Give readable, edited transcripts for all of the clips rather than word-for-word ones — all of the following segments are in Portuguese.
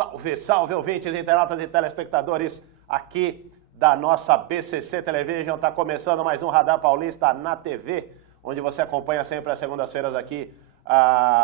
Salve, salve, ouvintes, internautas e telespectadores aqui da nossa BCC Television. Está começando mais um Radar Paulista na TV, onde você acompanha sempre às segundas-feiras aqui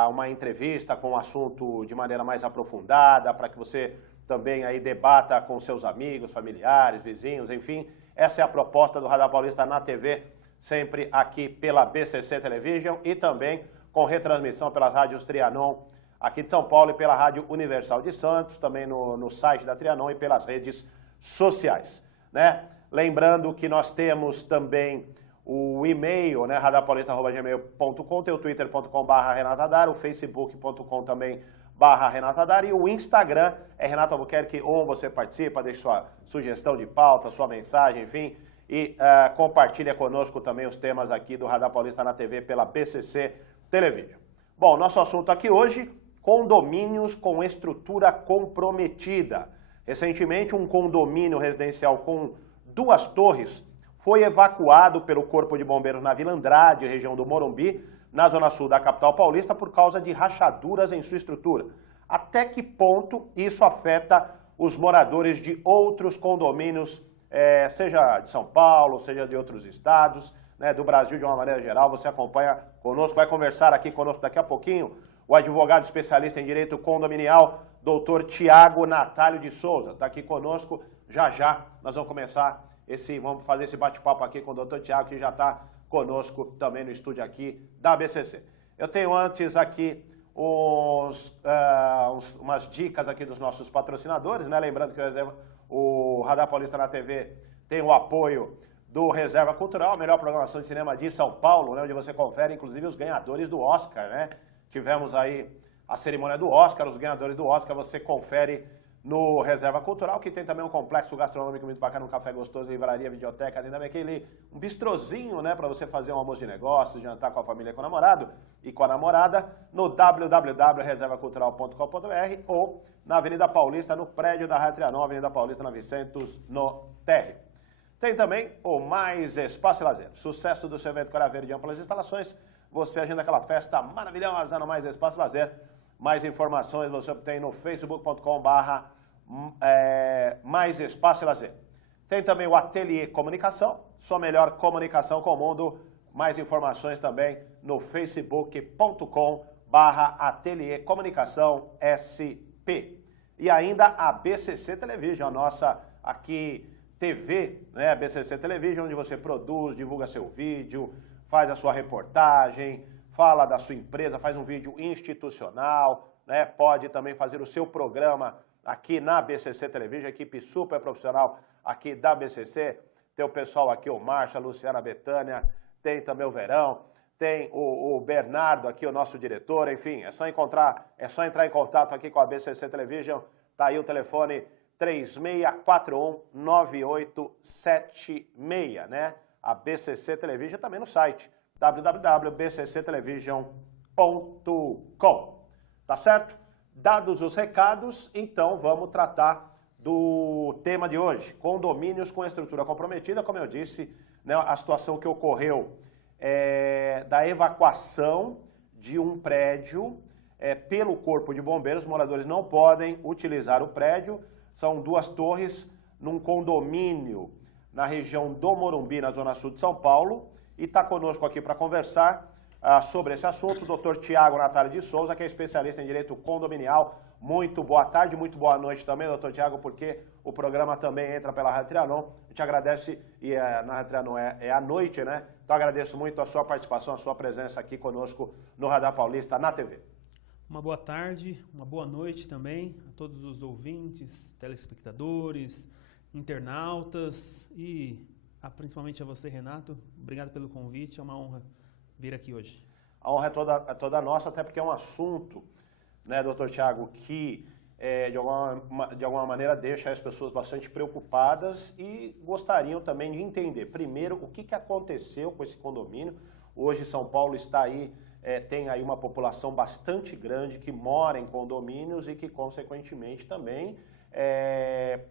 uma entrevista com um assunto de maneira mais aprofundada, para que você também aí debata com seus amigos, familiares, vizinhos, enfim. Essa é a proposta do Radar Paulista na TV, sempre aqui pela BCC Television e também com retransmissão pelas rádios Trianon aqui de São Paulo e pela Rádio Universal de Santos, também no site da Trianon e pelas redes sociais, né? Lembrando que nós temos também o e-mail, né, radarpaulista@gmail.com, tem o twitter.com/renatadar, o facebook.com também /renatadar e o Instagram é Renato Albuquerque, onde você participa, deixa sua sugestão de pauta, sua mensagem, enfim, e compartilha conosco também os temas aqui do Radar Paulista na TV pela BCC Television. Bom, nosso assunto aqui hoje, condomínios com estrutura comprometida. Recentemente, um condomínio residencial com 2 torres foi evacuado pelo Corpo de Bombeiros na Vila Andrade, região do Morumbi, na zona sul da capital paulista, por causa de rachaduras em sua estrutura. Até que ponto isso afeta os moradores de outros condomínios, seja de São Paulo, seja de outros estados, né, do Brasil de uma maneira geral? Você acompanha conosco, vai conversar aqui conosco daqui a pouquinho o advogado especialista em direito condominial, doutor Tiago Natalio de Souza. Está aqui conosco, já nós vamos começar vamos fazer esse bate-papo aqui com o doutor Tiago, que já está conosco também no estúdio aqui da BCC. Eu tenho antes aqui umas dicas aqui dos nossos patrocinadores, né? Lembrando que o Radar Paulista na TV tem o apoio do Reserva Cultural, a melhor programação de cinema de São Paulo, né, onde você confere inclusive os ganhadores do Oscar, né? Tivemos aí a cerimônia do Oscar, os ganhadores do Oscar, você confere no Reserva Cultural, que tem também um complexo gastronômico muito bacana, um café gostoso, livraria, videoteca, tem também um bistrozinho, né, para você fazer um almoço de negócios, jantar com a família e com o namorado e com a namorada, no www.reservacultural.com.br ou na Avenida Paulista, no prédio da Rádio Trianon, Avenida Paulista, na Vicentos, no térreo. Tem também o Mais Espaço e Lazer. Sucesso do seu evento Cora Verde de amplas instalações. Você agenda aquela festa maravilhosa no Mais Espaço e Lazer. Mais informações você obtém no facebook.com/Mais Espaço e Lazer. Tem também o Ateliê Comunicação, sua melhor comunicação com o mundo. Mais informações também no facebook.com/Ateliê Comunicação SP. E ainda a BCC Television, a nossa aqui TV, né, a BCC Television, onde você produz, divulga seu vídeo, faz a sua reportagem, fala da sua empresa, faz um vídeo institucional, né, pode também fazer o seu programa aqui na BCC Television, equipe super profissional aqui da BCC, tem o pessoal aqui, o Márcio, a Luciana, a Betânia, tem também o Verão, tem o Bernardo aqui, o nosso diretor, enfim, é só entrar em contato aqui com a BCC Television, tá aí o telefone 3641-9876, né? A BCC Television também no site www.bcctelevision.com. Tá certo? Dados os recados, então vamos tratar do tema de hoje, condomínios com estrutura comprometida. Como eu disse, né, a situação que ocorreu da evacuação de um prédio pelo Corpo de Bombeiros. Os moradores não podem utilizar o prédio. São 2 torres num condomínio na região do Morumbi, na zona sul de São Paulo. E está conosco aqui para conversar sobre esse assunto o doutor Tiago Natalio de Souza, que é especialista em direito condominial. Muito boa tarde, muito boa noite também, doutor Tiago, porque o programa também entra pela Rádio Trianon. A gente agradece, e na Rádio Trianon é à noite, né? Então agradeço muito a sua participação, a sua presença aqui conosco no Radar Paulista na TV. Uma boa tarde, uma boa noite também a todos os ouvintes, telespectadores, internautas e principalmente a você, Renato. Obrigado pelo convite, é uma honra vir aqui hoje. A honra é toda nossa, até porque é um assunto, né, doutor Tiago, que de alguma maneira deixa as pessoas bastante preocupadas e gostariam também de entender, primeiro, o que aconteceu com esse condomínio. Hoje São Paulo está aí, tem aí uma população bastante grande que mora em condomínios e que, consequentemente, também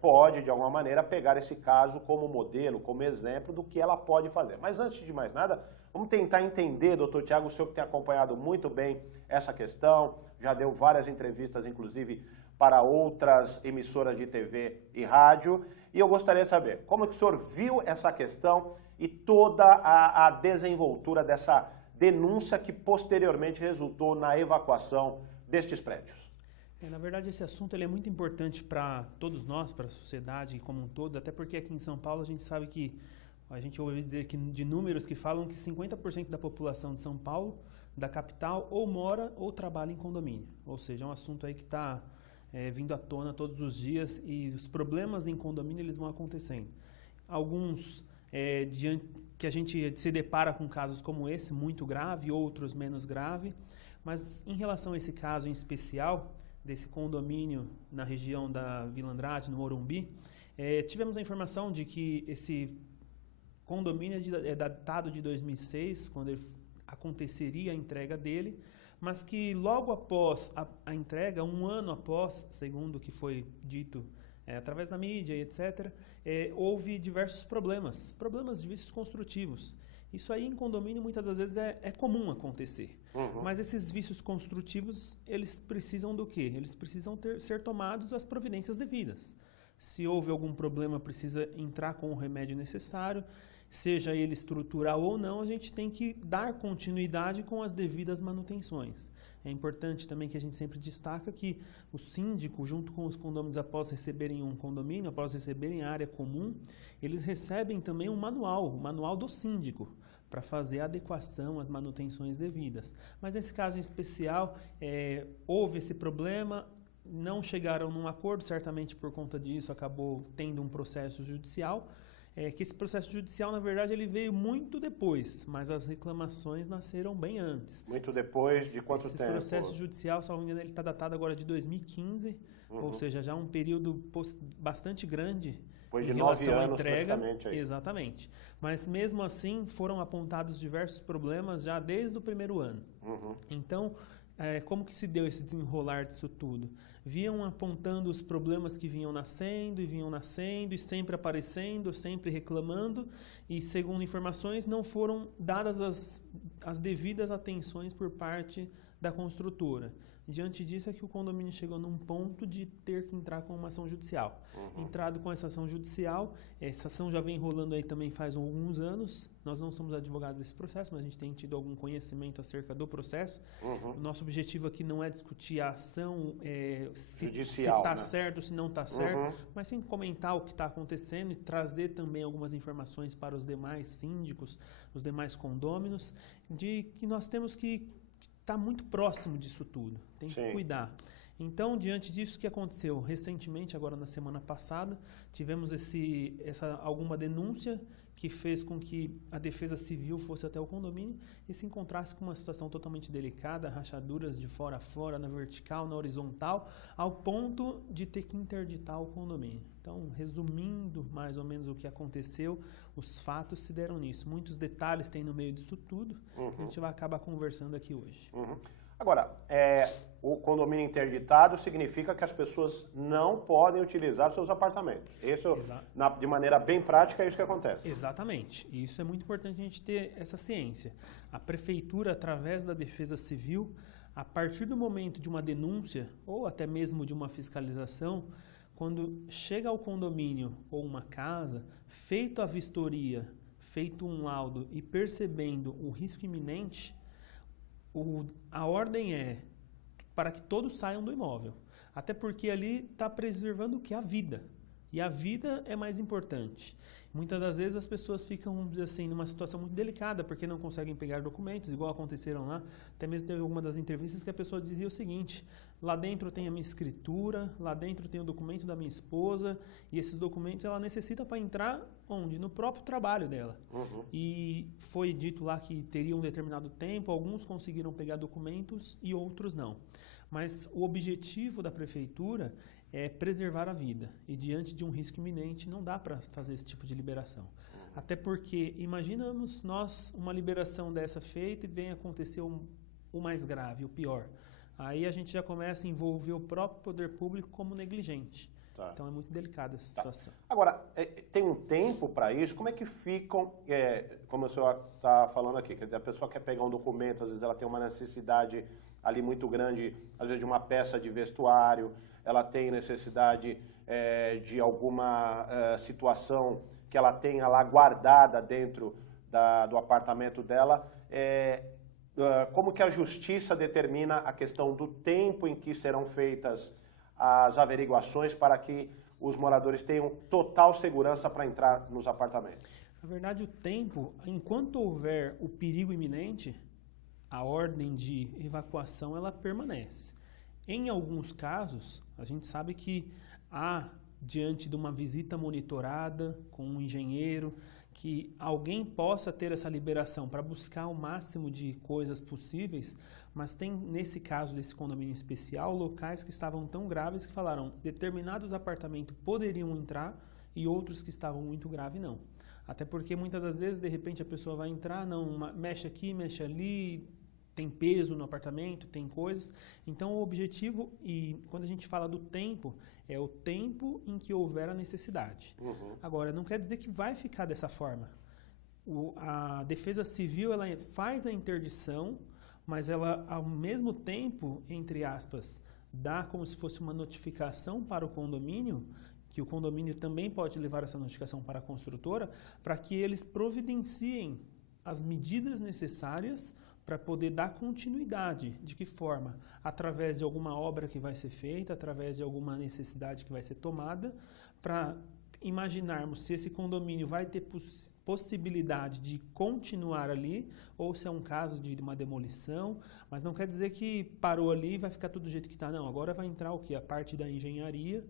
pode, de alguma maneira, pegar esse caso como modelo, como exemplo do que ela pode fazer. Mas antes de mais nada, vamos tentar entender, doutor Tiago, o senhor que tem acompanhado muito bem essa questão, já deu várias entrevistas, inclusive, para outras emissoras de TV e rádio, e eu gostaria de saber como que o senhor viu essa questão e toda a desenvoltura dessa denúncia que posteriormente resultou na evacuação destes prédios. Na verdade, esse assunto ele é muito importante para todos nós, para a sociedade como um todo, até porque aqui em São Paulo a gente sabe que, a gente ouve dizer que, de números que falam que 50% da população de São Paulo, da capital, ou mora ou trabalha em condomínio. Ou seja, é um assunto aí que está vindo à tona todos os dias e os problemas em condomínio eles vão acontecendo. Alguns que a gente se depara com casos como esse, muito grave, outros menos grave, mas em relação a esse caso em especial, desse condomínio na região da Vila Andrade, no Morumbi, tivemos a informação de que esse condomínio é datado de 2006, quando aconteceria a entrega dele, mas que logo após a entrega, um ano após, segundo o que foi dito através da mídia e etc., houve diversos problemas de vícios construtivos. Isso aí em condomínio muitas das vezes é comum acontecer. Uhum. Mas esses vícios construtivos, eles precisam do quê? Eles precisam ser tomados as providências devidas. Se houve algum problema, precisa entrar com o remédio necessário, seja ele estrutural ou não, a gente tem que dar continuidade com as devidas manutenções. É importante também que a gente sempre destaca que o síndico, junto com os condôminos, após receberem um condomínio, após receberem a área comum, eles recebem também um manual, o manual do síndico, para fazer a adequação às manutenções devidas. Mas nesse caso em especial, houve esse problema, não chegaram num acordo, certamente por conta disso acabou tendo um processo judicial, que esse processo judicial, na verdade, ele veio muito depois, mas as reclamações nasceram bem antes. Muito depois de quanto tempo? Esse processo judicial, salvo engano, ele está datado agora de 2015, ou seja, já um período bastante grande em relação à entrega. Aí. Exatamente. Mas mesmo assim, foram apontados diversos problemas já desde o primeiro ano. Então, como que se deu esse desenrolar disso tudo? Vinham apontando os problemas que vinham nascendo e sempre aparecendo, sempre reclamando e, segundo informações, não foram dadas as devidas atenções por parte da construtora. Diante disso é que o condomínio chegou num ponto de ter que entrar com uma ação judicial. Entrado com essa ação judicial, essa ação já vem rolando aí também faz alguns anos. Nós não somos advogados desse processo, mas a gente tem tido algum conhecimento acerca do processo. O nosso objetivo aqui não é discutir a ação, se está certo, se não está certo, mas sim comentar o que está acontecendo e trazer também algumas informações para os demais síndicos, os demais condôminos, de que nós temos que está muito próximo disso tudo, tem que cuidar. Então, diante disso, o que aconteceu? Recentemente, agora na semana passada, tivemos alguma denúncia que fez com que a Defesa Civil fosse até o condomínio e se encontrasse com uma situação totalmente delicada, rachaduras de fora a fora, na vertical, na horizontal, ao ponto de ter que interditar o condomínio. Então, resumindo mais ou menos o que aconteceu, os fatos se deram nisso. Muitos detalhes tem no meio disso tudo, que a gente vai acabar conversando aqui hoje. Agora, o condomínio interditado significa que as pessoas não podem utilizar seus apartamentos. Isso, de maneira bem prática, é isso que acontece. Exatamente. E isso é muito importante a gente ter essa ciência. A prefeitura, através da Defesa Civil, a partir do momento de uma denúncia, ou até mesmo de uma fiscalização, quando chega ao condomínio ou uma casa, feito a vistoria, feito um laudo e percebendo o risco iminente, a ordem é para que todos saiam do imóvel. Até porque ali está preservando o que? A vida. E a vida é mais importante. Muitas das vezes as pessoas ficam, vamos dizer assim, numa situação muito delicada, porque não conseguem pegar documentos, igual aconteceram lá. Até mesmo teve alguma das entrevistas que a pessoa dizia o seguinte: lá dentro tem a minha escritura, lá dentro tem o documento da minha esposa, e esses documentos ela necessita para entrar onde? No próprio trabalho dela. E foi dito lá que teria um determinado tempo, alguns conseguiram pegar documentos e outros não. Mas o objetivo da prefeitura é preservar a vida. E diante de um risco iminente, não dá para fazer esse tipo de liberação. Até porque, imaginamos nós uma liberação dessa feita e vem acontecer o mais grave, o pior. Aí a gente já começa a envolver o próprio poder público como negligente. Tá. Então é muito delicada essa situação. Agora, tem um tempo para isso? Como é que ficam, como o senhor está falando aqui, quer dizer, a pessoa quer pegar um documento, às vezes ela tem uma necessidade ali muito grande, às vezes de uma peça de vestuário, ela tem necessidade de alguma situação que ela tenha lá guardada dentro do apartamento dela. Como que a justiça determina a questão do tempo em que serão feitas as averiguações para que os moradores tenham total segurança para entrar nos apartamentos? Na verdade, o tempo, enquanto houver o perigo iminente, a ordem de evacuação ela permanece. Em alguns casos, a gente sabe que há, diante de uma visita monitorada com um engenheiro, que alguém possa ter essa liberação para buscar o máximo de coisas possíveis, mas tem, nesse caso desse condomínio especial, locais que estavam tão graves que falaram determinados apartamentos poderiam entrar e outros que estavam muito graves não. Até porque muitas das vezes, de repente, a pessoa vai entrar, mexe aqui, mexe ali, tem peso no apartamento, tem coisas. Então, o objetivo, e quando a gente fala do tempo, é o tempo em que houver a necessidade. Uhum. Agora, não quer dizer que vai ficar dessa forma. A Defesa Civil, ela faz a interdição, mas ela, ao mesmo tempo, entre aspas, dá como se fosse uma notificação para o condomínio, que o condomínio também pode levar essa notificação para a construtora, para que eles providenciem as medidas necessárias para poder dar continuidade. De que forma? Através de alguma obra que vai ser feita, através de alguma necessidade que vai ser tomada, para imaginarmos se esse condomínio vai ter possibilidade de continuar ali, ou se é um caso de uma demolição, mas não quer dizer que parou ali e vai ficar tudo do jeito que está, não. Agora vai entrar o quê? A parte da engenharia,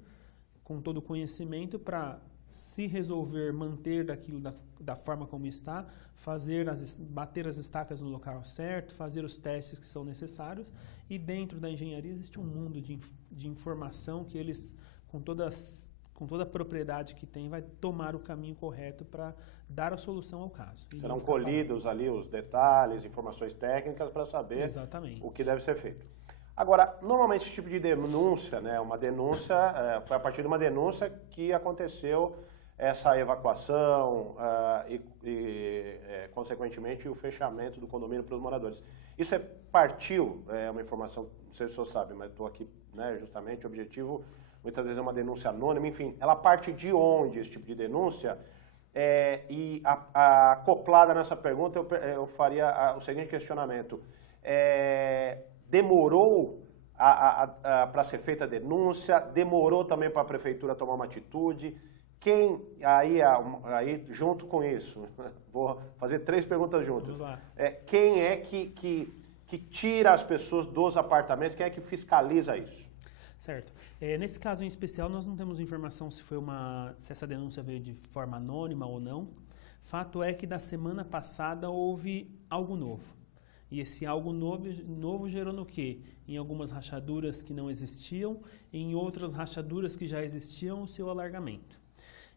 com todo o conhecimento, para se resolver manter daquilo da forma como está, bater as estacas no local certo, fazer os testes que são necessários, e dentro da engenharia existe um mundo de informação que eles, com toda a propriedade que tem, vai tomar o caminho correto para dar a solução ao caso. Serão colhidos ali os detalhes, informações técnicas para saber Exatamente. O que deve ser feito. Agora, normalmente esse tipo de denúncia, né, uma denúncia, foi a partir de uma denúncia que aconteceu essa evacuação consequentemente, o fechamento do condomínio para os moradores. Isso partiu, uma informação, não sei se o senhor sabe, mas estou aqui, né, justamente, o objetivo, muitas vezes é uma denúncia anônima, enfim, ela parte de onde esse tipo de denúncia? E acoplada nessa pergunta, eu faria o seguinte questionamento. Demorou para ser feita a denúncia? Demorou também para a prefeitura tomar uma atitude? Quem, aí junto com isso, vou fazer 3 perguntas juntas. Quem é que tira as pessoas dos apartamentos? Quem é que fiscaliza isso? Certo. Nesse caso em especial, nós não temos informação se essa denúncia veio de forma anônima ou não. Fato é que da semana passada houve algo novo. E esse algo novo gerou no quê? Em algumas rachaduras que não existiam, em outras rachaduras que já existiam, o seu alargamento.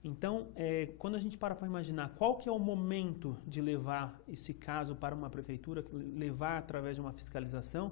Então, quando a gente para imaginar qual que é o momento de levar esse caso para uma prefeitura, levar através de uma fiscalização,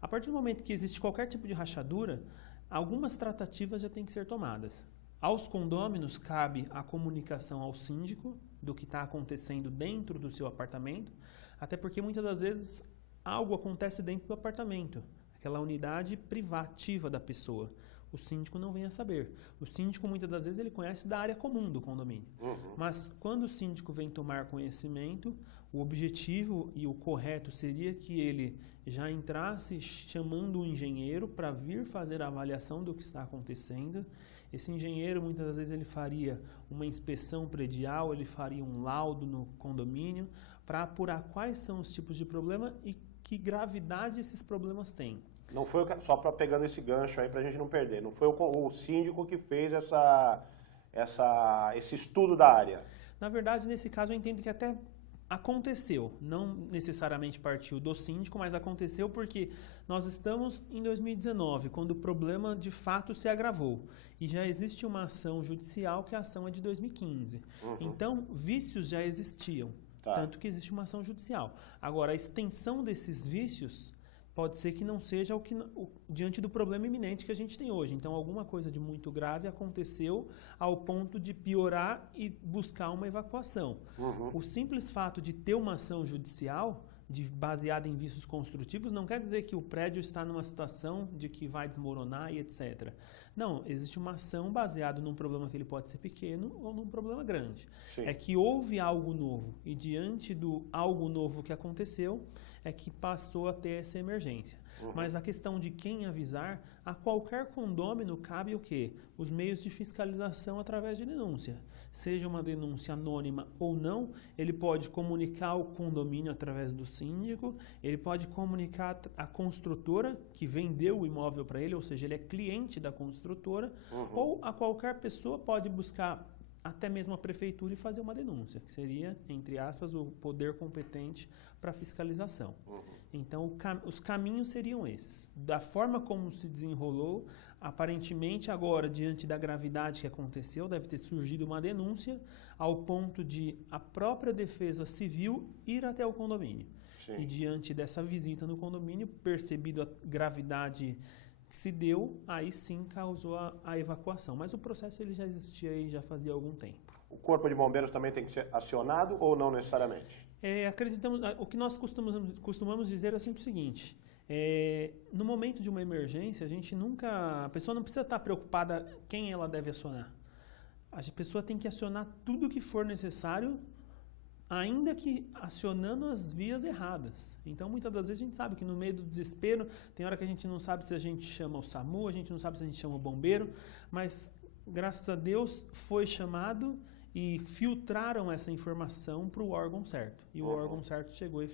a partir do momento que existe qualquer tipo de rachadura, algumas tratativas já têm que ser tomadas. Aos condôminos cabe a comunicação ao síndico do que está acontecendo dentro do seu apartamento, até porque muitas das vezes algo acontece dentro do apartamento, aquela unidade privativa da pessoa. O síndico não vem a saber. O síndico, muitas das vezes, ele conhece da área comum do condomínio. Uhum. Mas, quando o síndico vem tomar conhecimento, o objetivo e o correto seria que ele já entrasse chamando o engenheiro para vir fazer a avaliação do que está acontecendo. Esse engenheiro, muitas das vezes, ele faria uma inspeção predial, ele faria um laudo no condomínio para apurar quais são os tipos de problema e que gravidade esses problemas têm. Não foi, só para pegando esse gancho aí para a gente não perder, não foi o síndico que fez esse estudo da área? Na verdade, nesse caso, eu entendo que até aconteceu, não necessariamente partiu do síndico, mas aconteceu porque nós estamos em 2019, quando o problema de fato se agravou. E já existe uma ação judicial, que a ação é de 2015. Uhum. Então, vícios já existiam, tanto que existe uma ação judicial. Agora, a extensão desses vícios pode ser que não seja diante do problema iminente que a gente tem hoje. Então, alguma coisa de muito grave aconteceu ao ponto de piorar e buscar uma evacuação. O simples fato de ter uma ação judicial baseada em vícios construtivos não quer dizer que o prédio está numa situação de que vai desmoronar e etc. Não, existe uma ação baseada num problema que ele pode ser pequeno ou num problema grande. Sim. É que houve algo novo e diante do algo novo que aconteceu é que passou a ter essa emergência. Mas a questão de quem avisar, a qualquer condômino cabe o quê? Os meios de fiscalização através de denúncia. Seja uma denúncia anônima ou não, ele pode comunicar ao condomínio através do síndico, ele pode comunicar a construtora que vendeu o imóvel para ele, ou seja, ele é cliente da construtora, ou a qualquer pessoa pode buscar até mesmo a prefeitura e fazer uma denúncia, que seria, entre aspas, o poder competente para fiscalização. Então, os caminhos seriam esses. Da forma como se desenrolou, aparentemente agora, diante da gravidade que aconteceu, deve ter surgido uma denúncia ao ponto de a própria defesa civil ir até o condomínio. Sim. E diante dessa visita no condomínio, percebido a gravidade que se deu, aí sim causou a evacuação. Mas o processo ele já existia e já fazia algum tempo. O Corpo de Bombeiros também tem que ser acionado ou não necessariamente? O que nós costumamos dizer é sempre o seguinte, no momento de uma emergência, a pessoa não precisa estar preocupada quem ela deve acionar. A pessoa tem que acionar tudo o que for necessário, ainda que acionando as vias erradas. Então, muitas das vezes a gente sabe que no meio do desespero, tem hora que a gente não sabe se a gente chama o SAMU, a gente não sabe se a gente chama o bombeiro, mas graças a Deus foi chamado e filtraram essa informação para o órgão certo. E o órgão certo chegou e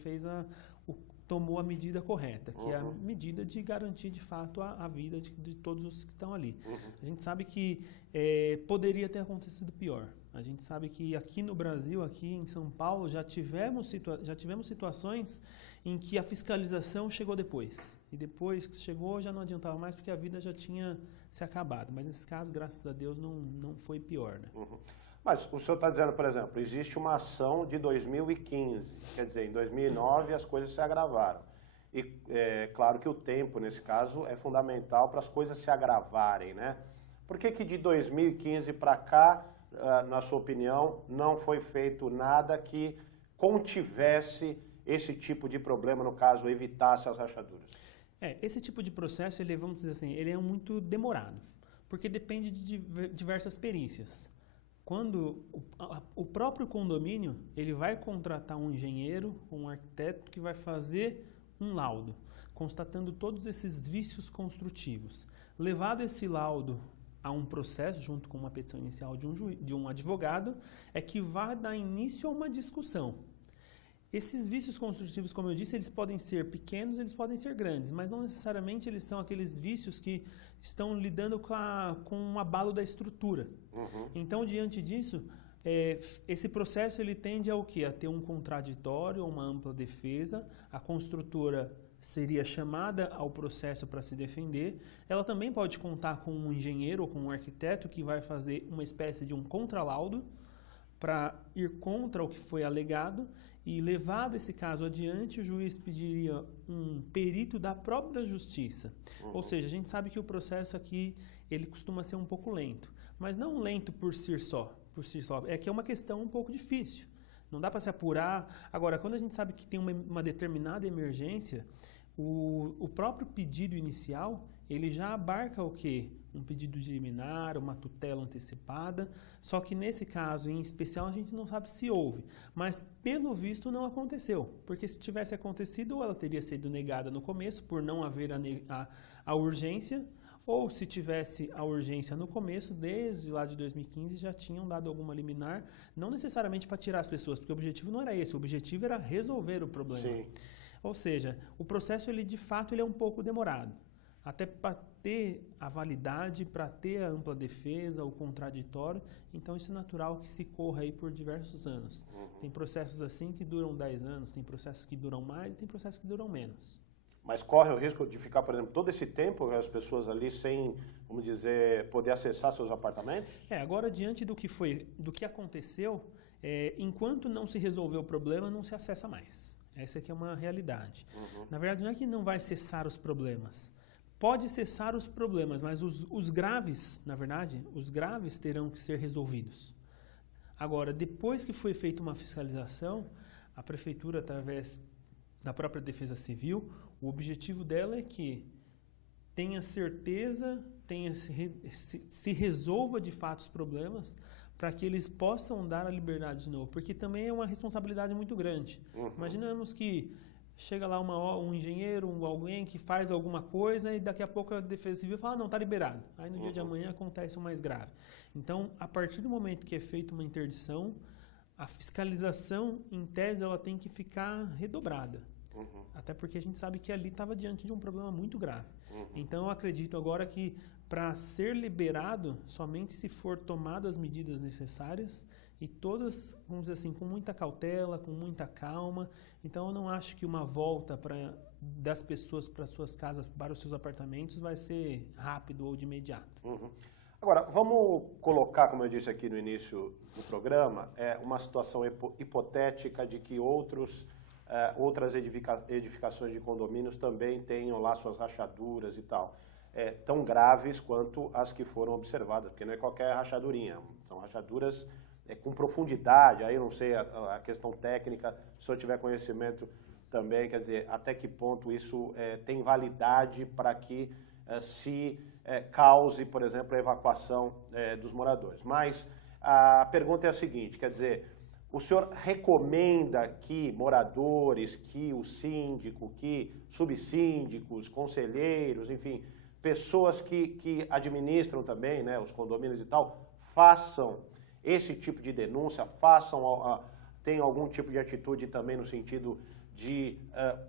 tomou a medida correta, que é a medida de garantir de fato a vida de todos os que estão ali. A gente sabe que poderia ter acontecido pior. A gente sabe que aqui no Brasil, aqui em São Paulo, já tivemos situações em que a fiscalização chegou depois. E depois que chegou já não adiantava mais porque a vida já tinha se acabado. Mas nesse caso, graças a Deus, não foi pior, né? Mas o senhor está dizendo, por exemplo, existe uma ação de 2015, quer dizer, em 2009 as coisas se agravaram. E é claro que o tempo, nesse caso, é fundamental para as coisas se agravarem, né? Por que de 2015 para cá, na sua opinião, não foi feito nada que contivesse esse tipo de problema, no caso, evitasse as rachaduras? Esse tipo de processo, vamos dizer assim, ele é muito demorado, porque depende de diversas perícias. Quando o próprio condomínio, ele vai contratar um engenheiro, um arquiteto que vai fazer um laudo, constatando todos esses vícios construtivos. Levado esse laudo a um processo, junto com uma petição inicial de um advogado, é que vai dar início a uma discussão. Esses vícios construtivos, como eu disse, eles podem ser pequenos, eles podem ser grandes, mas não necessariamente eles são aqueles vícios que estão lidando com um abalo da estrutura. Então, diante disso, esse processo ele tende ao quê? A ter um contraditório, uma ampla defesa, a construtora seria chamada ao processo para se defender. Ela também pode contar com um engenheiro ou com um arquiteto que vai fazer uma espécie de um contralaudo para ir contra o que foi alegado e, levado esse caso adiante, o juiz pediria um perito da própria justiça. Ou seja, a gente sabe que o processo aqui ele costuma ser um pouco lento, mas não lento por si só, é que é uma questão um pouco difícil. Não dá para se apurar. Agora, quando a gente sabe que tem uma determinada emergência, o próprio pedido inicial, ele já abarca o quê? Um pedido de liminar, uma tutela antecipada, só que nesse caso em especial a gente não sabe se houve, mas pelo visto não aconteceu, porque se tivesse acontecido ela teria sido negada no começo por não haver a urgência, ou se tivesse a urgência no começo, desde lá de 2015 já tinham dado alguma liminar, não necessariamente para tirar as pessoas, porque o objetivo não era esse, o objetivo era resolver o problema. Sim. Ou seja, o processo ele de fato ele é um pouco demorado. Até para ter a validade, para ter a ampla defesa, o contraditório. Então, isso é natural que se corra aí por diversos anos. Tem processos assim que duram 10 anos, tem processos que duram mais e tem processos que duram menos. Mas corre o risco de ficar, por exemplo, todo esse tempo as pessoas ali sem, vamos dizer, poder acessar seus apartamentos? Agora, diante do que aconteceu, enquanto não se resolver o problema, não se acessa mais. Essa aqui é uma realidade. Na verdade, não é que não vai cessar os problemas. Pode cessar os problemas, mas os graves, na verdade, os graves terão que ser resolvidos. Agora, depois que foi feita uma fiscalização, a prefeitura, através da própria Defesa Civil, o objetivo dela é que tenha certeza, se resolva de fato os problemas, para que eles possam dar a liberdade de novo, porque também é uma responsabilidade muito grande. Imaginamos que chega lá um engenheiro, alguém que faz alguma coisa e daqui a pouco a Defesa Civil fala, não, está liberado. Aí no dia de amanhã acontece o mais grave. Então, a partir do momento que é feita uma interdição, a fiscalização, em tese, ela tem que ficar redobrada. Até porque a gente sabe que ali estava diante de um problema muito grave. Então, eu acredito agora que para ser liberado, somente se for tomadas as medidas necessárias e todas, vamos dizer assim, com muita cautela, com muita calma. Então, eu não acho que uma volta das pessoas para suas casas, para os seus apartamentos, vai ser rápido ou de imediato. Agora, vamos colocar, como eu disse aqui no início do programa, uma situação hipotética de que outras edificações de condomínios também tenham lá suas rachaduras e tal. Tão graves quanto as que foram observadas, porque não é qualquer rachadurinha, são rachaduras com profundidade, aí eu não sei a questão técnica, se o senhor tiver conhecimento também, quer dizer, até que ponto isso tem validade para que se cause, por exemplo, a evacuação dos moradores. Mas a pergunta é a seguinte, quer dizer, o senhor recomenda que moradores, que o síndico, que subsíndicos, conselheiros, enfim, pessoas que administram também, né, os condomínios e tal, façam esse tipo de denúncia, tenham algum tipo de atitude também no sentido de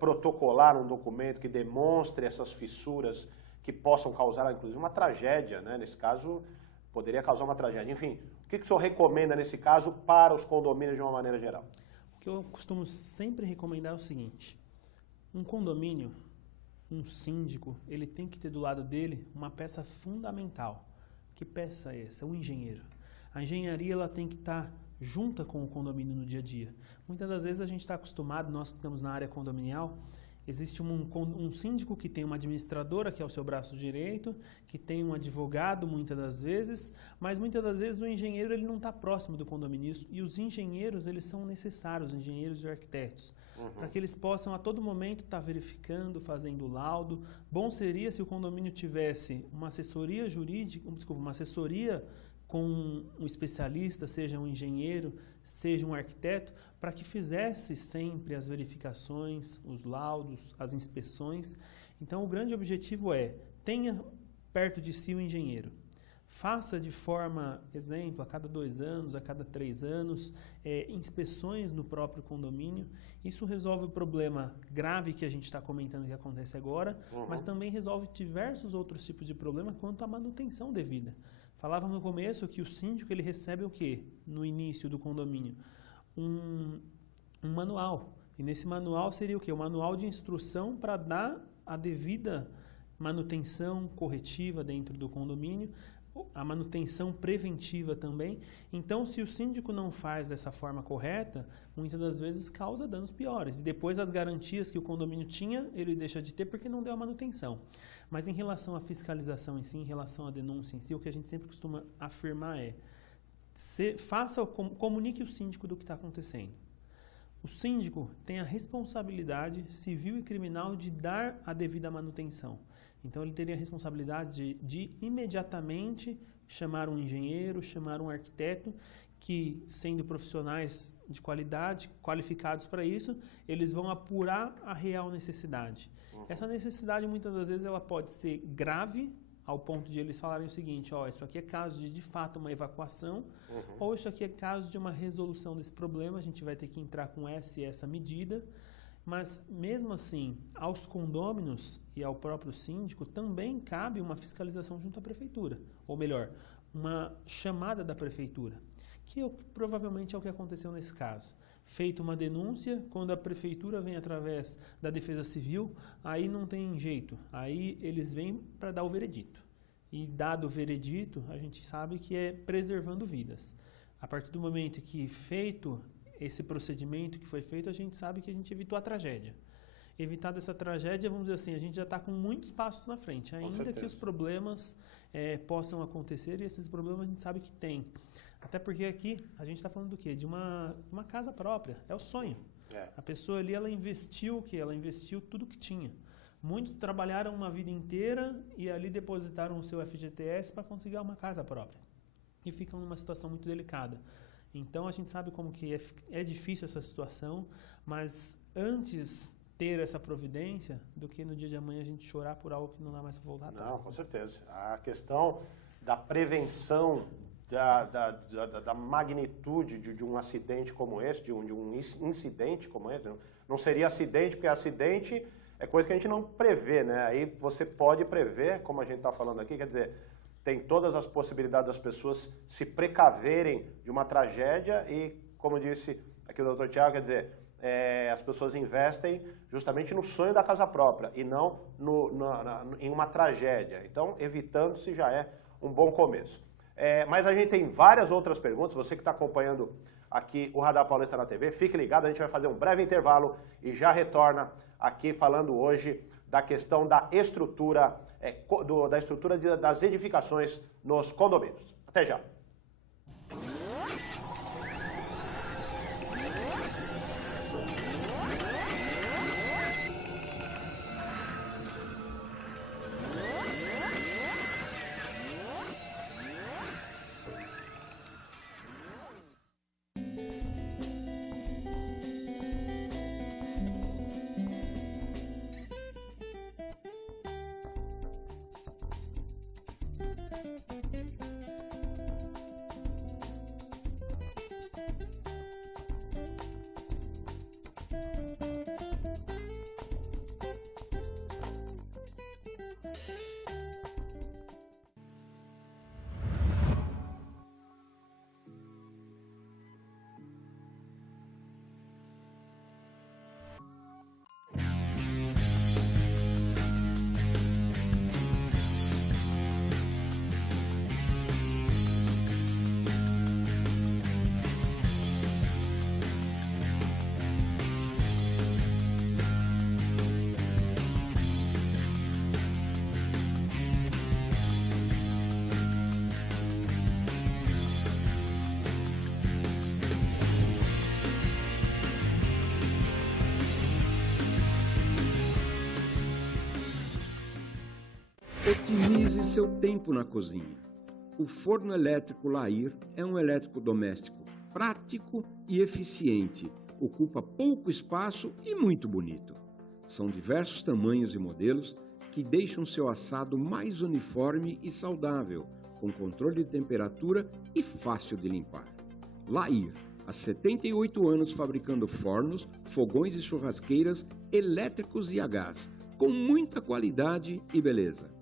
protocolar um documento que demonstre essas fissuras que possam causar, inclusive, uma tragédia, né? Nesse caso, poderia causar uma tragédia. Enfim, o que o senhor recomenda nesse caso para os condomínios de uma maneira geral? O que eu costumo sempre recomendar é o seguinte, um condomínio, um síndico, ele tem que ter do lado dele uma peça fundamental. Que peça é essa? O engenheiro. A engenharia ela tem que estar junta com o condomínio no dia a dia. Muitas das vezes a gente está acostumado, nós que estamos na área condominial, existe um síndico que tem uma administradora, que é o seu braço direito, que tem um advogado, muitas das vezes, mas muitas das vezes o engenheiro ele não está próximo do condomínio. E os engenheiros, eles são necessários, os engenheiros e arquitetos, para que eles possam a todo momento estar verificando, fazendo laudo. Bom seria se o condomínio tivesse uma assessoria jurídica, uma assessoria com um especialista, seja um engenheiro, seja um arquiteto, para que fizesse sempre as verificações, os laudos, as inspeções. Então, o grande objetivo é, tenha perto de si o engenheiro. Faça de forma, exemplo, a cada 2 anos, a cada 3 anos, inspeções no próprio condomínio. Isso resolve o problema grave que a gente está comentando que acontece agora, mas também resolve diversos outros tipos de problema quanto à manutenção devida. Falava no começo que o síndico ele recebe o quê? No início do condomínio? Um manual. E nesse manual seria o quê? Um manual de instrução para dar a devida manutenção corretiva dentro do condomínio, a manutenção preventiva também. Então, se o síndico não faz dessa forma correta, muitas das vezes causa danos piores. E depois as garantias que o condomínio tinha, ele deixa de ter porque não deu a manutenção. Mas em relação à fiscalização em si, em relação à denúncia em si, o que a gente sempre costuma afirmar é comunique o síndico do que está acontecendo. O síndico tem a responsabilidade civil e criminal de dar a devida manutenção. Então, ele teria a responsabilidade de imediatamente chamar um engenheiro, chamar um arquiteto, que, sendo profissionais de qualidade, qualificados para isso, eles vão apurar a real necessidade. Essa necessidade, muitas das vezes, ela pode ser grave, ao ponto de eles falarem o seguinte, isso aqui é caso de fato, uma evacuação, ou isso aqui é caso de uma resolução desse problema, a gente vai ter que entrar com essa medida. Mas, mesmo assim, aos condôminos e ao próprio síndico também cabe uma fiscalização junto à prefeitura. Ou melhor, uma chamada da prefeitura, que provavelmente é o que aconteceu nesse caso. Feita uma denúncia, quando a prefeitura vem através da Defesa Civil, aí não tem jeito. Aí eles vêm para dar o veredito. E dado o veredito, a gente sabe que é preservando vidas. A partir do momento que feito esse procedimento que foi feito, a gente sabe que a gente evitou a tragédia. Evitada essa tragédia, vamos dizer assim, a gente já está com muitos passos na frente, ainda que os problemas possam acontecer, e esses problemas a gente sabe que tem. Até porque aqui a gente está falando do quê? De uma casa própria, é o sonho. A pessoa ali, ela investiu o quê? Ela investiu tudo que tinha. Muitos trabalharam uma vida inteira e ali depositaram o seu FGTS para conseguir uma casa própria. E ficam numa situação muito delicada. Então a gente sabe como que é difícil essa situação, mas antes ter essa providência do que no dia de amanhã a gente chorar por algo que não dá mais para voltar atrás. Não, com certeza. A questão da prevenção da magnitude de um acidente como esse, de um incidente como esse, não seria acidente, porque acidente é coisa que a gente não prevê, né? Aí você pode prever, como a gente está falando aqui, quer dizer, tem todas as possibilidades das pessoas se precaverem de uma tragédia e, como disse aqui o Dr. Tiago, quer dizer, as pessoas investem justamente no sonho da casa própria e não em uma tragédia. Então, evitando-se já é um bom começo. Mas a gente tem várias outras perguntas. Você que está acompanhando aqui o Radar Paulista na TV, fique ligado, a gente vai fazer um breve intervalo e já retorna aqui falando hoje da questão da estrutura, das edificações nos condomínios. Até já. Otimize seu tempo na cozinha. O forno elétrico Lair é um eletrodoméstico prático e eficiente, ocupa pouco espaço e muito bonito. São diversos tamanhos e modelos que deixam seu assado mais uniforme e saudável, com controle de temperatura e fácil de limpar. Lair, há 78 anos fabricando fornos, fogões e churrasqueiras elétricos e a gás, com muita qualidade e beleza.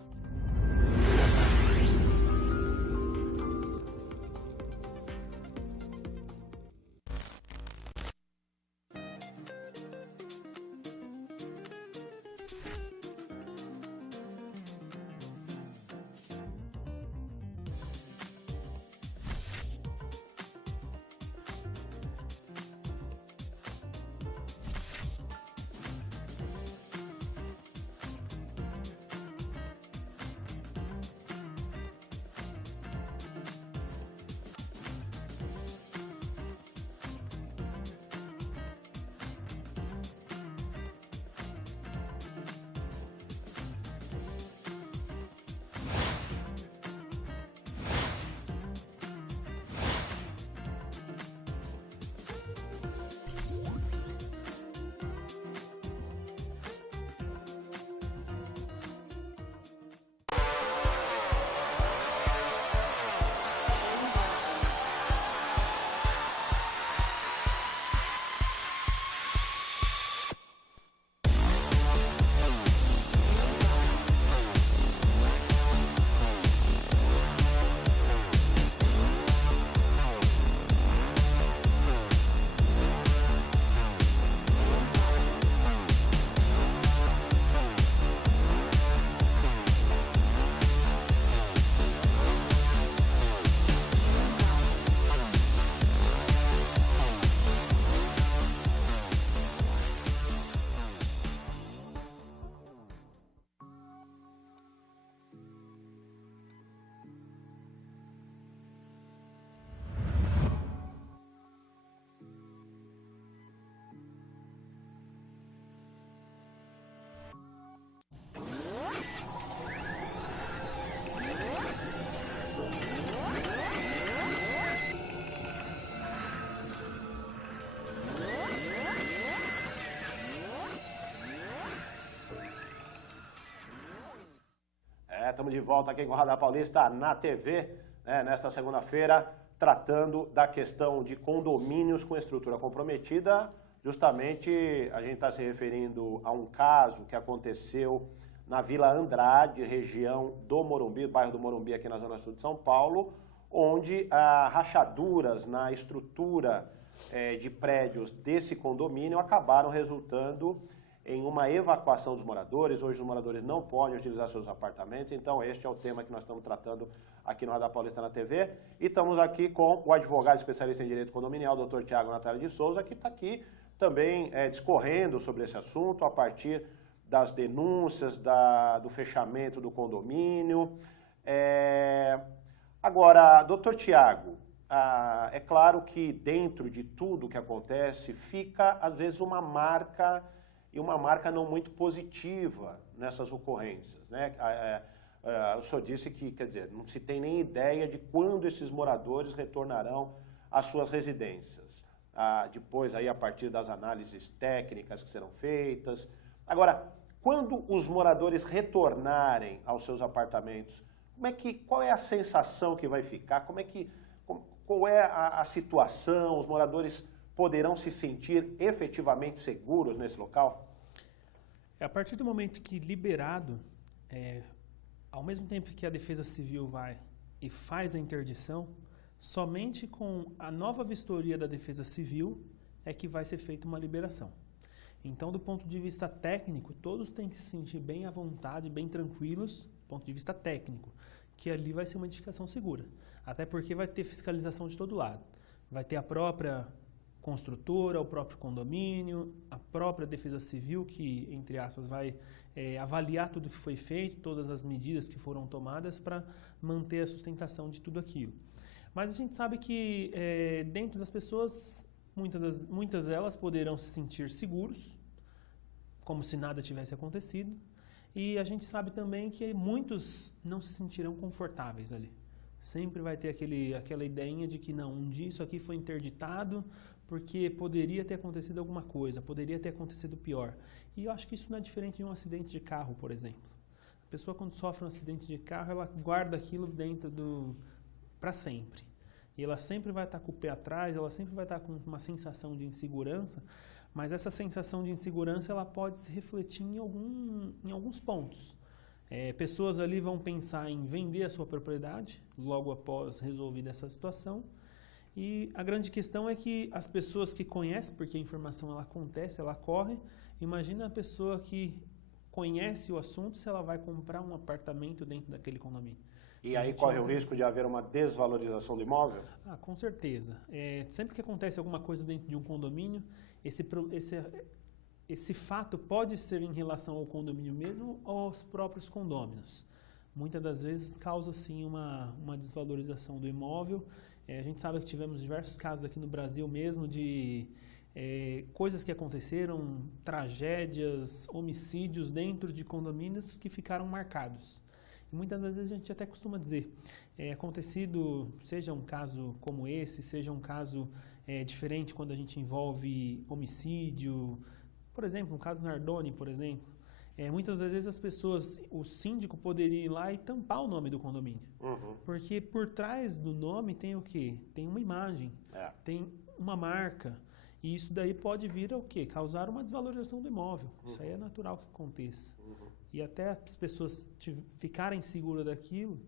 Estamos de volta aqui com o Radar Paulista na TV, né, nesta segunda-feira, tratando da questão de condomínios com estrutura comprometida. Justamente a gente está se referindo a um caso que aconteceu na Vila Andrade, região do Morumbi, bairro do Morumbi, aqui na Zona Sul de São Paulo, onde rachaduras na estrutura de prédios desse condomínio acabaram resultando em uma evacuação dos moradores. Hoje os moradores não podem utilizar seus apartamentos, então este é o tema que nós estamos tratando aqui no Radar Paulista na TV. E estamos aqui com o advogado especialista em direito condominial, Dr. Tiago Natália de Souza, que está aqui também discorrendo sobre esse assunto a partir das denúncias do fechamento do condomínio. Agora, doutor Tiago, é claro que dentro de tudo que acontece fica, às vezes, uma marca, e uma marca não muito positiva nessas ocorrências, né? O senhor disse que, quer dizer, não se tem nem ideia de quando esses moradores retornarão às suas residências. Depois, aí, a partir das análises técnicas que serão feitas. Agora, quando os moradores retornarem aos seus apartamentos, qual é a sensação que vai ficar? Qual é a situação? Os moradores poderão se sentir efetivamente seguros nesse local? A partir do momento que liberado, ao mesmo tempo que a Defesa Civil vai e faz a interdição, somente com a nova vistoria da Defesa Civil é que vai ser feita uma liberação. Então, do ponto de vista técnico, todos têm que se sentir bem à vontade, bem tranquilos, do ponto de vista técnico, que ali vai ser uma edificação segura. Até porque vai ter fiscalização de todo lado. Vai ter a própria construtora, o próprio condomínio, a própria Defesa Civil, que, entre aspas, vai avaliar tudo que foi feito, todas as medidas que foram tomadas para manter a sustentação de tudo aquilo. Mas a gente sabe que dentro das pessoas, muitas delas poderão se sentir seguros, como se nada tivesse acontecido, e a gente sabe também que muitos não se sentirão confortáveis ali. Sempre vai ter aquela ideinha de que não, um dia isso aqui foi interditado porque poderia ter acontecido alguma coisa, poderia ter acontecido pior. E eu acho que isso não é diferente de um acidente de carro, por exemplo. A pessoa, quando sofre um acidente de carro, ela guarda aquilo dentro para sempre. E ela sempre vai estar com o pé atrás, ela sempre vai estar com uma sensação de insegurança, mas essa sensação de insegurança ela pode se refletir em alguns pontos. Pessoas ali vão pensar em vender a sua propriedade logo após resolvida essa situação. E a grande questão é que as pessoas que conhecem, porque a informação ela acontece, ela corre, imagina a pessoa que conhece o assunto se ela vai comprar um apartamento dentro daquele condomínio. E aí corre o risco de haver uma desvalorização do imóvel? Com certeza. Sempre que acontece alguma coisa dentro de um condomínio, esse fato pode ser em relação ao condomínio mesmo ou aos próprios condôminos. Muitas das vezes causa, sim, uma desvalorização do imóvel. A gente sabe que tivemos diversos casos aqui no Brasil mesmo de coisas que aconteceram, tragédias, homicídios dentro de condomínios que ficaram marcados. E muitas das vezes a gente até costuma dizer, acontecido, seja um caso como esse, seja um caso diferente quando a gente envolve homicídio, por exemplo, um caso Nardoni, por exemplo, muitas das vezes as pessoas, o síndico poderia ir lá e tampar o nome do condomínio. Uhum. Porque por trás do nome tem o quê? Tem uma imagem, tem uma marca. E isso daí pode vir a o quê? Causar uma desvalorização do imóvel. Uhum. Isso aí é natural que aconteça. Uhum. E até as pessoas ficarem seguras daquilo,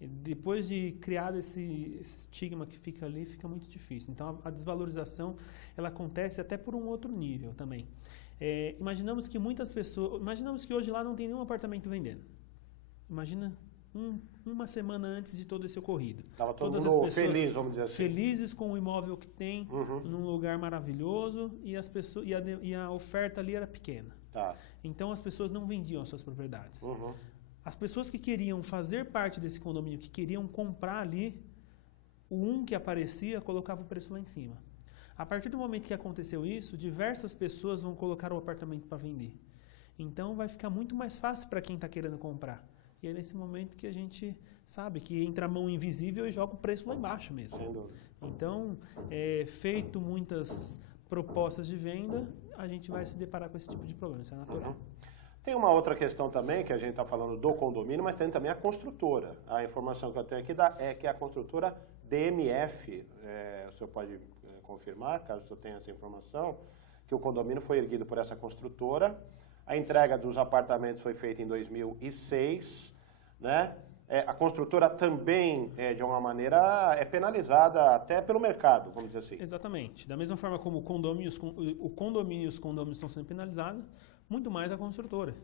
depois de criar esse estigma que fica ali, fica muito difícil. Então a desvalorização ela acontece até por um outro nível também. Imaginamos que hoje lá não tem nenhum apartamento vendendo. Imagina uma semana antes de todo esse ocorrido. Estava todo mundo feliz, vamos dizer assim. Felizes com o imóvel que tem, num lugar maravilhoso, e a oferta ali era pequena. Tá. Então as pessoas não vendiam as suas propriedades. Uhum. As pessoas que queriam fazer parte desse condomínio, que queriam comprar ali, o que aparecia colocava o preço lá em cima. A partir do momento que aconteceu isso, diversas pessoas vão colocar o apartamento para vender. Então vai ficar muito mais fácil para quem está querendo comprar. E é nesse momento que a gente sabe que entra a mão invisível e joga o preço lá embaixo mesmo. Então, feito muitas propostas de venda, a gente vai se deparar com esse tipo de problema, isso é natural. Tem uma outra questão também, que a gente está falando do condomínio, mas tem também a construtora. A informação que eu tenho aqui é que a construtora DMF, o senhor pode confirmar, caso o senhor tenha essa informação, que o condomínio foi erguido por essa construtora. A entrega dos apartamentos foi feita em 2006, né? A construtora também, de uma maneira, é penalizada até pelo mercado, vamos dizer assim. Exatamente. Da mesma forma como o condomínio e os condôminos estão sendo penalizados, muito mais a construtora.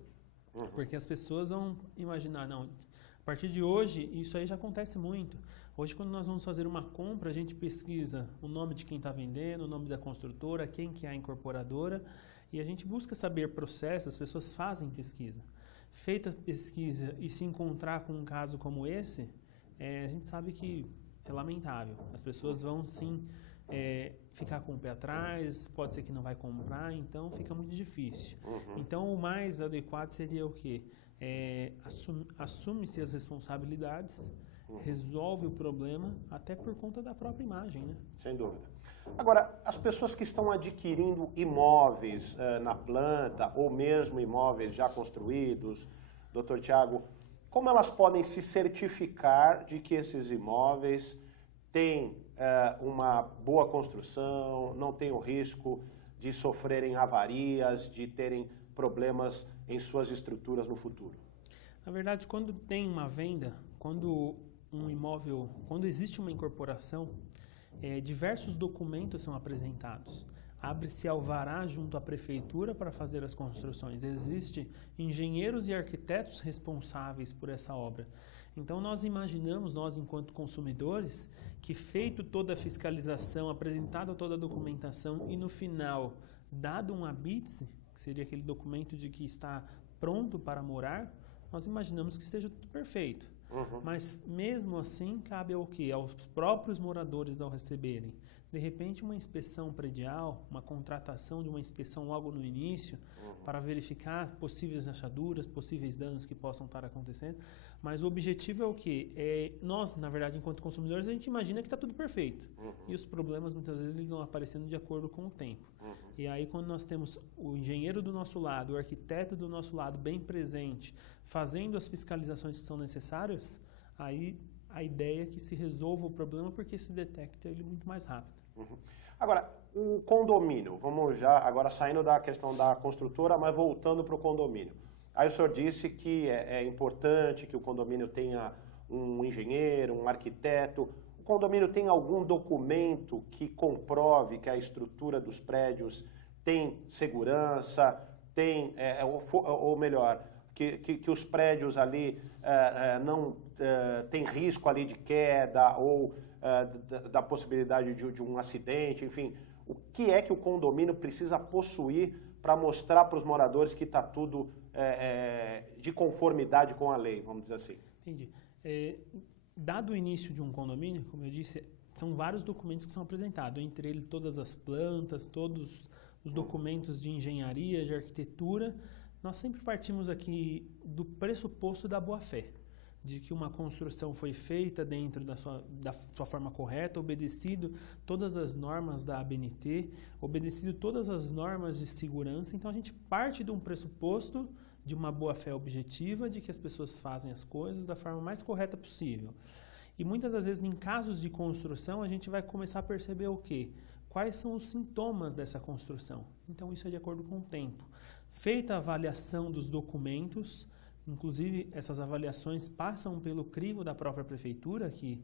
Porque as pessoas vão imaginar, não, a partir de hoje, isso aí já acontece muito. Hoje, quando nós vamos fazer uma compra, a gente pesquisa o nome de quem está vendendo, o nome da construtora, quem que é a incorporadora, e a gente busca saber processos, as pessoas fazem pesquisa. Feita a pesquisa e se encontrar com um caso como esse, a gente sabe que é lamentável. As pessoas vão sim ficar com o pé atrás, pode ser que não vai comprar, então fica muito difícil. Então o mais adequado seria o quê? Assume-se as responsabilidades, resolve o problema, até por conta da própria imagem, né? Sem dúvida. Agora, as pessoas que estão adquirindo imóveis na planta ou mesmo imóveis já construídos, Dr. Tiago, como elas podem se certificar de que esses imóveis têm uma boa construção, não têm o risco de sofrerem avarias, de terem problemas em suas estruturas no futuro? Na verdade, quando tem uma venda, quando existe uma incorporação, diversos documentos são apresentados. Abre-se alvará junto à prefeitura para fazer as construções. Existem engenheiros e arquitetos responsáveis por essa obra. Então nós imaginamos, nós enquanto consumidores, que feito toda a fiscalização, apresentada toda a documentação e no final dado um habite, que seria aquele documento de que está pronto para morar, nós imaginamos que esteja tudo perfeito. Mas mesmo assim, cabe ao quê? Aos próprios moradores ao receberem. De repente, uma inspeção predial, uma contratação de uma inspeção logo no início, para verificar possíveis rachaduras, possíveis danos que possam estar acontecendo. Mas o objetivo é o quê? Nós, na verdade, enquanto consumidores, a gente imagina que está tudo perfeito. E os problemas, muitas vezes, eles vão aparecendo de acordo com o tempo. E aí, quando nós temos o engenheiro do nosso lado, o arquiteto do nosso lado bem presente, fazendo as fiscalizações que são necessárias, aí a ideia é que se resolva o problema porque se detecta ele muito mais rápido. Agora, o condomínio, vamos já agora saindo da questão da construtora, mas voltando para o condomínio. Aí o senhor disse que é importante que o condomínio tenha um engenheiro, um arquiteto. O condomínio tem algum documento que comprove que a estrutura dos prédios tem segurança, tem, ou melhor, que os prédios ali não tem risco ali de queda ou da possibilidade de um acidente, enfim. O que é que o condomínio precisa possuir para mostrar para os moradores que está tudo de conformidade com a lei, vamos dizer assim? Entendi. Dado o início de um condomínio, como eu disse, são vários documentos que são apresentados, entre eles todas as plantas, todos os documentos de engenharia, de arquitetura. Nós sempre partimos aqui do pressuposto da boa-fé, de que uma construção foi feita dentro da sua forma correta, obedecido todas as normas da ABNT, obedecido todas as normas de segurança. Então a gente parte de um pressuposto de uma boa-fé objetiva, de que as pessoas fazem as coisas da forma mais correta possível. E muitas das vezes, em casos de construção, a gente vai começar a perceber o quê? Quais são os sintomas dessa construção? Então isso é de acordo com o tempo. Feita a avaliação dos documentos, inclusive essas avaliações passam pelo crivo da própria prefeitura, que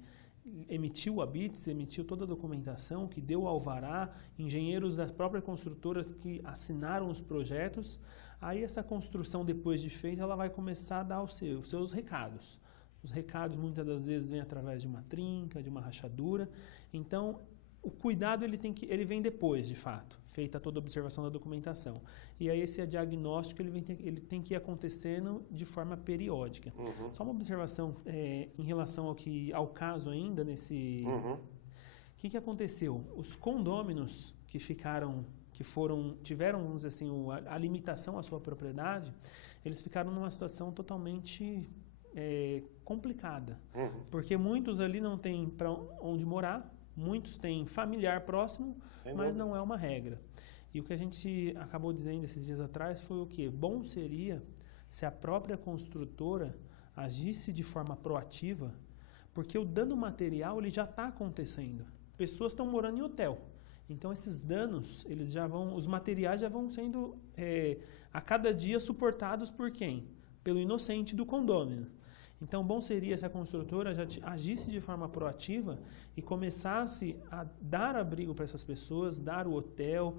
emitiu o habite, emitiu toda a documentação, que deu o alvará, engenheiros das próprias construtoras que assinaram os projetos. Aí essa construção, depois de feita, ela vai começar a dar os seus recados. Os recados muitas das vezes vêm através de uma trinca, de uma rachadura. Então, o cuidado ele vem depois, de fato, feita toda a observação da documentação. E aí esse diagnóstico ele tem que ir acontecendo de forma periódica. Só uma observação em relação ao caso ainda nesse... O que aconteceu? Os condôminos que tiveram, vamos dizer assim, a limitação à sua propriedade, eles ficaram numa situação totalmente complicada. Porque muitos ali não têm para onde morar, muitos têm familiar próximo, mas não é uma regra. E o que a gente acabou dizendo esses dias atrás foi o quê? Bom seria se a própria construtora agisse de forma proativa, porque o dano material ele já está acontecendo. Pessoas estão morando em hotel. Então esses danos, os materiais já vão sendo a cada dia suportados por quem? Pelo inocente do condômino. Então bom seria se a construtora já agisse de forma proativa e começasse a dar abrigo para essas pessoas, dar o hotel,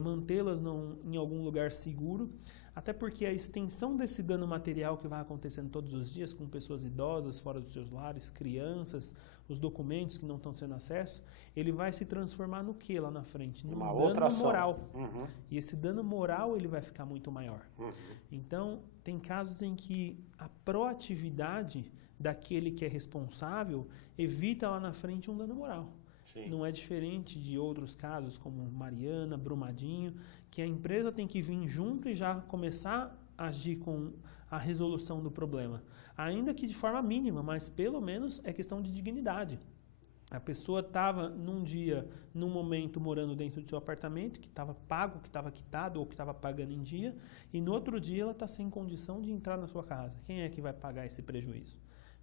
mantê-las em algum lugar seguro, até porque a extensão desse dano material que vai acontecendo todos os dias com pessoas idosas fora dos seus lares, crianças, os documentos que não estão sendo acessos, ele vai se transformar no que lá na frente? Num dano moral. Uhum. E esse dano moral ele vai ficar muito maior. Uhum. Então, tem casos em que a proatividade daquele que é responsável evita lá na frente um dano moral. Sim. Não é diferente de outros casos como Mariana, Brumadinho, que a empresa tem que vir junto e já começar a agir com a resolução do problema. Ainda que de forma mínima, mas pelo menos é questão de dignidade. A pessoa estava num momento morando dentro do seu apartamento, que estava pago, que estava quitado ou que estava pagando em dia, e no outro dia ela está sem condição de entrar na sua casa. Quem é que vai pagar esse prejuízo?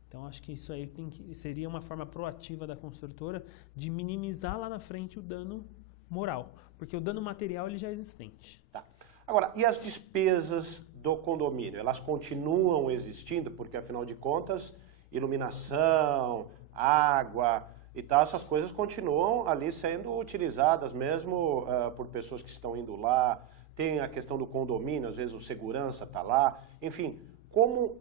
Então, acho que isso aí seria uma forma proativa da construtora de minimizar lá na frente o dano moral, porque o dano material ele já é existente. Tá. Agora, e as despesas do condomínio? Elas continuam existindo? Porque, afinal de contas, iluminação, água e tal, essas coisas continuam ali sendo utilizadas mesmo por pessoas que estão indo lá. Tem a questão do condomínio, às vezes o segurança está lá, enfim. Como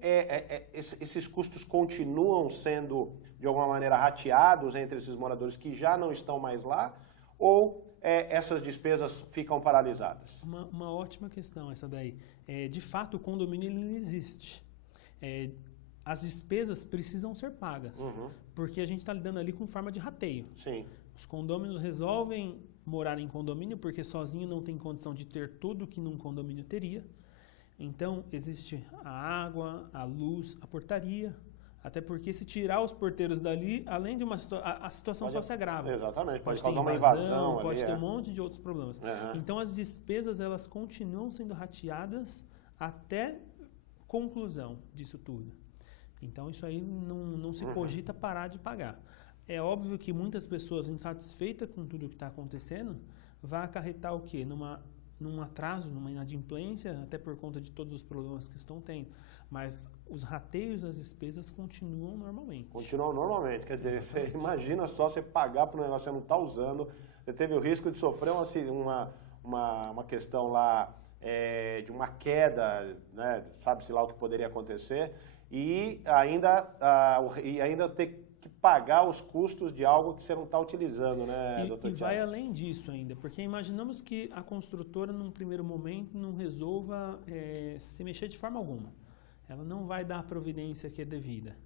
esses custos continuam sendo, de alguma maneira, rateados entre esses moradores que já não estão mais lá, ou essas despesas ficam paralisadas? Uma ótima questão essa daí. De fato, o condomínio ele não existe. As despesas precisam ser pagas, porque a gente está lidando ali com forma de rateio. Sim. Os condôminos resolvem morar em condomínio porque sozinho não tem condição de ter tudo que num condomínio teria. Então, existe a água, a luz, a portaria, até porque se tirar os porteiros dali, além de a situação só se agrava. Exatamente, pode ter uma invasão pode ter um monte de outros problemas. Uhum. Então, as despesas elas continuam sendo rateadas até conclusão disso tudo. Então, isso aí não se cogita parar de pagar. É óbvio que muitas pessoas insatisfeitas com tudo que está acontecendo, vai acarretar o quê? Num atraso, numa inadimplência, até por conta de todos os problemas que estão tendo. Mas os rateios das despesas continuam normalmente. Continuam normalmente. Quer dizer, você imagina só você pagar para um negócio que você não está usando. Você teve o risco de sofrer uma questão lá de uma queda, né? Sabe-se lá o que poderia acontecer, e ainda ter que pagar os custos de algo que você não está utilizando, né, doutor Thiago? E vai além disso ainda, porque imaginamos que a construtora, num primeiro momento, não resolva se mexer de forma alguma. Ela não vai dar a providência que é devida.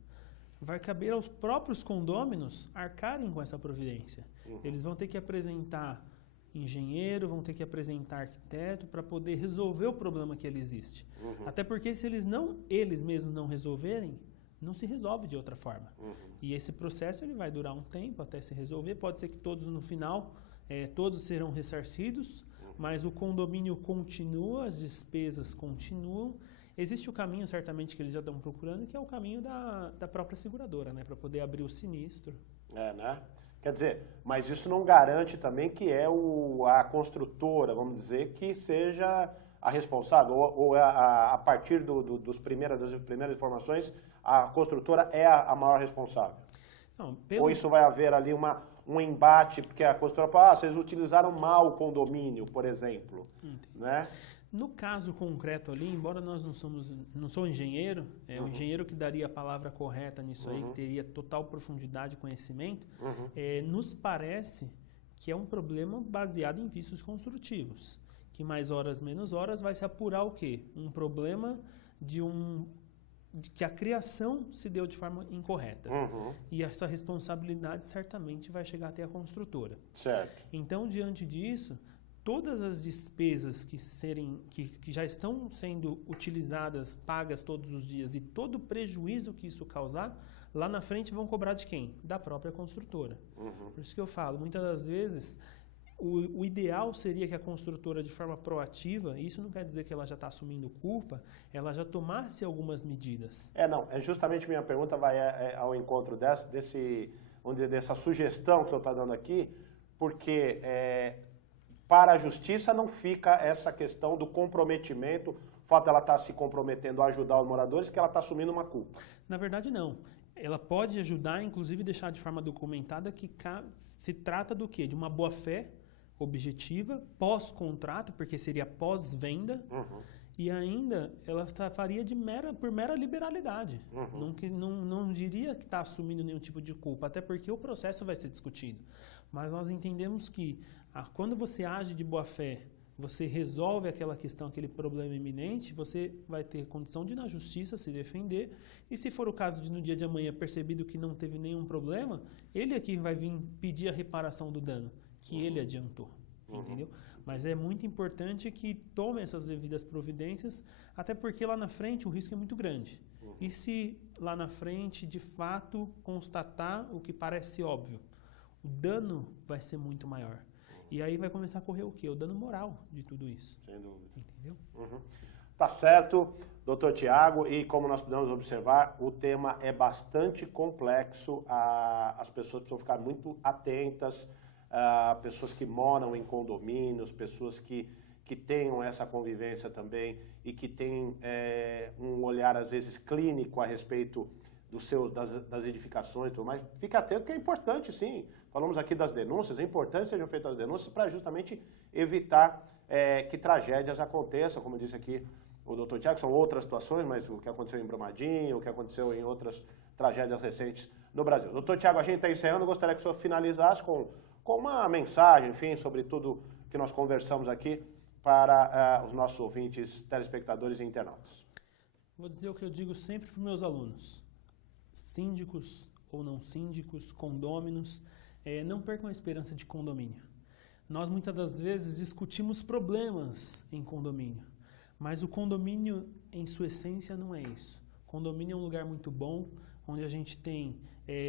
Vai caber aos próprios condôminos arcarem com essa providência. Eles vão ter que apresentar engenheiro, vão ter que apresentar arquiteto para poder resolver o problema que ele existe. Até porque se eles mesmos não resolverem, não se resolve de outra forma. E esse processo ele vai durar um tempo até se resolver. Pode ser que todos no final, todos serão ressarcidos, mas o condomínio continua, as despesas continuam. Existe o caminho, certamente, que eles já estão procurando, que é o caminho da própria seguradora, né, para poder abrir o sinistro. Né? Quer dizer, mas isso não garante também que a construtora, vamos dizer, que seja a responsável, ou a partir das primeiras informações, a construtora é a maior responsável? Não, ou isso vai haver ali um embate, porque a construtora fala, vocês utilizaram mal o condomínio, por exemplo. Né? No caso concreto ali, embora nós não sou engenheiro, o engenheiro que daria a palavra correta nisso aí, que teria total profundidade e conhecimento, nos parece que é um problema baseado em vícios construtivos. Que mais horas, menos horas, vai se apurar o quê? Um problema de que a criação se deu de forma incorreta. E essa responsabilidade certamente vai chegar até a construtora. Certo. Então, diante disso, todas as despesas que já estão sendo utilizadas, pagas todos os dias, e todo o prejuízo que isso causar, lá na frente vão cobrar de quem? Da própria construtora. Por isso que eu falo, muitas das vezes, O ideal seria que a construtora, de forma proativa, isso não quer dizer que ela já está assumindo culpa, ela já tomasse algumas medidas. Não, justamente minha pergunta vai ao encontro dessa sugestão que o senhor está dando aqui, porque para a justiça não fica essa questão do comprometimento, o fato dela estar se comprometendo a ajudar os moradores, que ela está assumindo uma culpa. Na verdade, não. Ela pode ajudar, inclusive deixar de forma documentada que se trata do quê? De uma boa-fé objetiva, pós-contrato, porque seria pós-venda, e ainda ela faria por mera liberalidade. Não diria que está assumindo nenhum tipo de culpa, até porque o processo vai ser discutido. Mas nós entendemos que quando você age de boa-fé, você resolve aquela questão, aquele problema iminente, você vai ter condição de ir na justiça se defender, e se for o caso de no dia de amanhã percebido que não teve nenhum problema, ele aqui vai vir pedir a reparação do dano que ele adiantou, entendeu? Mas é muito importante que tome essas devidas providências, até porque lá na frente o risco é muito grande. E se lá na frente, de fato, constatar o que parece óbvio, o dano vai ser muito maior. E aí vai começar a correr o quê? O dano moral de tudo isso. Sem dúvida. Entendeu? Tá certo, doutor Tiago, e como nós podemos observar, o tema é bastante complexo, as pessoas precisam ficar muito atentas, pessoas que moram em condomínios, pessoas que tenham essa convivência também e que têm um olhar, às vezes, clínico a respeito das edificações e tudo mais. Fique atento que é importante, sim. Falamos aqui das denúncias, é importante que sejam feitas as denúncias para justamente evitar que tragédias aconteçam, como disse aqui o doutor Tiago, são outras situações, mas o que aconteceu em Brumadinho, o que aconteceu em outras tragédias recentes no Brasil. Doutor Tiago, a gente está encerrando, eu gostaria que o senhor finalizasse com uma mensagem, enfim, sobre tudo que nós conversamos aqui para os nossos ouvintes, telespectadores e internautas. Vou dizer o que eu digo sempre para os meus alunos. Síndicos ou não síndicos, condôminos, não percam a esperança de condomínio. Nós muitas das vezes discutimos problemas em condomínio, mas o condomínio em sua essência não é isso. Condomínio é um lugar muito bom, onde a gente tem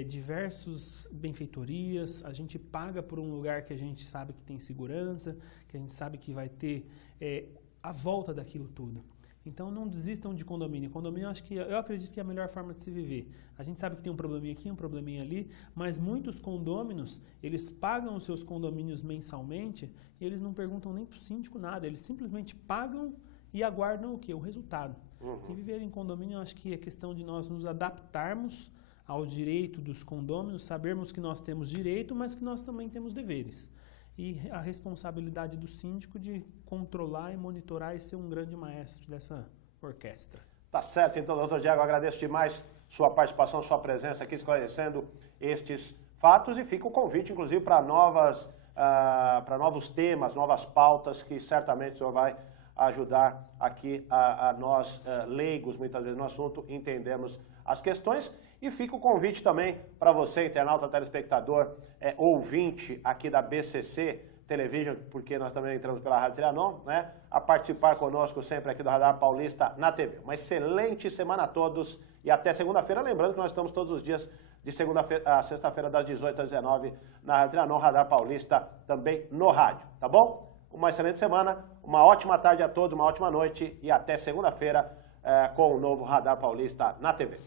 diversas benfeitorias, a gente paga por um lugar que a gente sabe que tem segurança, que a gente sabe que vai ter a volta daquilo tudo. Então não desistam de condomínio. Condomínio eu acredito que é a melhor forma de se viver. A gente sabe que tem um probleminha aqui, um probleminha ali, mas muitos condôminos, eles pagam os seus condomínios mensalmente e eles não perguntam nem para o síndico nada, eles simplesmente pagam e aguardam o quê? O resultado. E viver em condomínio, eu acho que é questão de nós nos adaptarmos ao direito dos condôminos, sabermos que nós temos direito, mas que nós também temos deveres. E a responsabilidade do síndico de controlar e monitorar e ser um grande maestro dessa orquestra. Tá certo, então, doutor Tiago, agradeço demais sua participação, sua presença aqui esclarecendo estes fatos e fica o convite, inclusive, para novos temas, novas pautas que certamente o senhor vai ajudar aqui a nós, leigos, muitas vezes no assunto, entendemos as questões. E fica o convite também para você, internauta, telespectador, ouvinte aqui da BCC Television, porque nós também entramos pela Rádio Trianon, né, a participar conosco sempre aqui do Radar Paulista na TV. Uma excelente semana a todos e até segunda-feira. Lembrando que nós estamos todos os dias de segunda-feira a sexta-feira, das 18 às 19 na Rádio Trianon, Radar Paulista também no rádio, tá bom? Uma excelente semana, uma ótima tarde a todos, uma ótima noite e até segunda-feira com o novo Radar Paulista na TV.